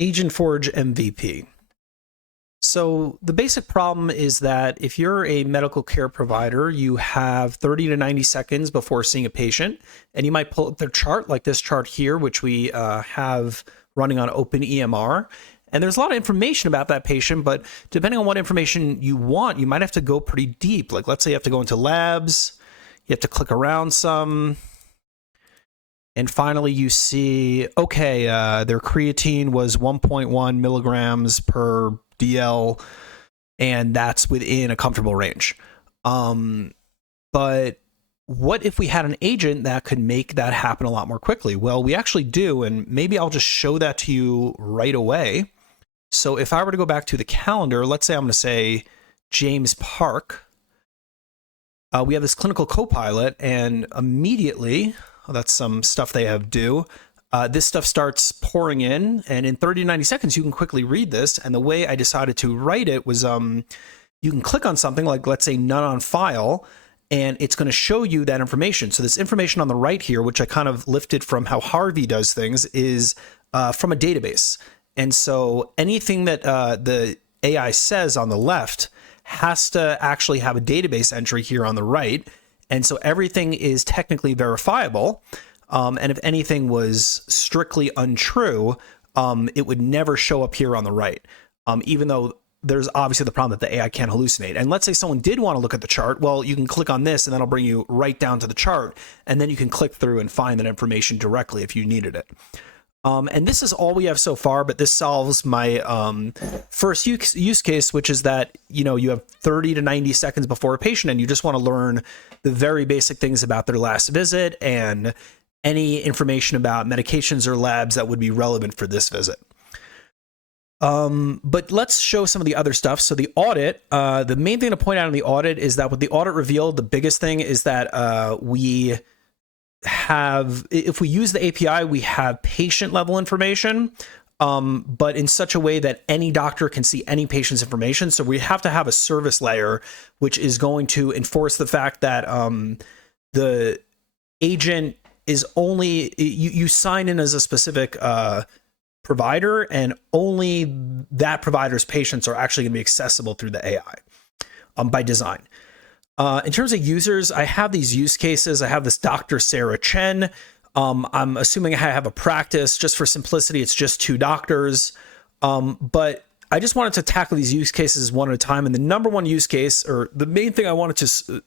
AgentForge MVP. So the basic problem is that if you're a medical care provider, you have 30 to 90 seconds before seeing a patient, and you might pull up their chart like this chart here, which we have running on OpenEMR. And there's a lot of information about that patient, but depending on what information you want, you might have to go pretty deep. Like let's say you have to go into labs, you have to click around some. And finally, you see, okay, their creatine was 1.1 milligrams per DL, and that's within a comfortable range. But what if we had an agent that could make that happen a lot more quickly? Well, we actually do, and maybe I'll just show that to you right away. So if I were to go back to the calendar, let's say I'm going to say James Park. We have this clinical copilot, and immediately... Well, that's some stuff they have due. This stuff starts pouring in, and in 30 to 90 seconds, you can quickly read this. And the way I decided to write it was you can click on something like, let's say, none on file, and it's going to show you that information. So this information on the right here, which I kind of lifted from how Harvey does things, is from a database. And so anything that the AI says on the left has to actually have a database entry here on the right. And so everything is technically verifiable. And if anything was strictly untrue, it would never show up here on the right, even though there's obviously the problem that the AI can't hallucinate. And let's say someone did want to look at the chart. Well, you can click on this and that'll bring you right down to the chart. And then you can click through and find that information directly if you needed it. And this is all we have so far, but this solves my first use case, which is that, you have 30 to 90 seconds before a patient and you just want to learn the very basic things about their last visit and any information about medications or labs that would be relevant for this visit. But let's show some of the other stuff. So the audit, the main thing to point out in the audit is that what the audit revealed, the biggest thing is that if we use the API, we have patient level information, but in such a way that any doctor can see any patient's information. So we have to have a service layer, which is going to enforce the fact that the agent is only, you sign in as a specific provider, and only that provider's patients are actually going to be accessible through the AI by design. In terms of users, I have these use cases. I have this Dr. Sarah Chen. I'm assuming I have a practice. Just for simplicity, it's just 2 doctors. But I just wanted to tackle these use cases one at a time. And the number one use case, or the main thing I wanted to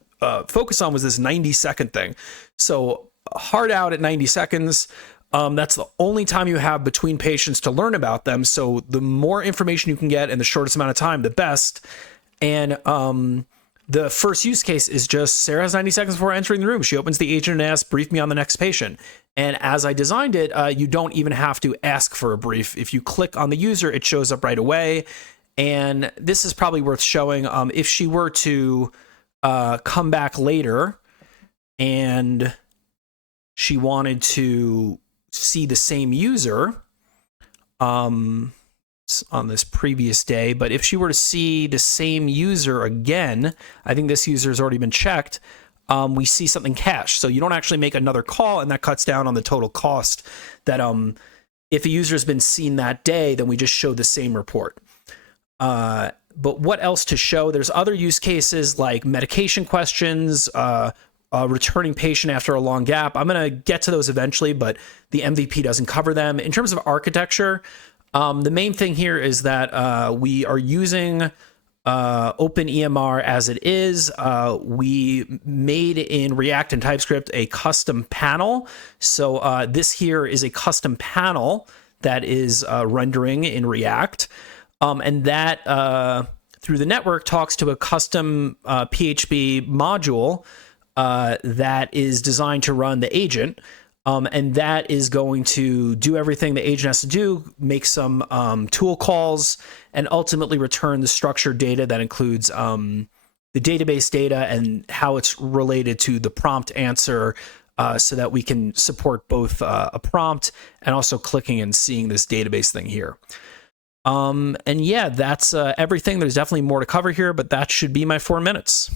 focus on, was this 90-second thing. So hard out at 90 seconds. That's the only time you have between patients to learn about them. So the more information you can get in the shortest amount of time, the best. And the first use case is just Sarah has 90 seconds before entering the room. She opens the agent and asks, brief me on the next patient. And as I designed it, you don't even have to ask for a brief. If you click on the user, it shows up right away. And this is probably worth showing. If she were to come back later and she wanted to see the same user, on this previous day, but if she were to see the same user again, I think this user has already been checked, we see something cached. So you don't actually make another call, and that cuts down on the total cost that if a user has been seen that day, then we just show the same report. But what else to show? There's other use cases like medication questions, returning patient after a long gap. I'm going to get to those eventually, but the MVP doesn't cover them. In terms of architecture, the main thing here is that we are using OpenEMR as it is. We made in React and TypeScript a custom panel. So this here is a custom panel that is rendering in React. And that through the network talks to a custom PHP module that is designed to run the agent. And that is going to do everything the agent has to do, make some tool calls, and ultimately return the structured data that includes the database data and how it's related to the prompt answer, so that we can support both a prompt and also clicking and seeing this database thing here. And yeah, that's everything. There's definitely more to cover here, but that should be my 4 minutes.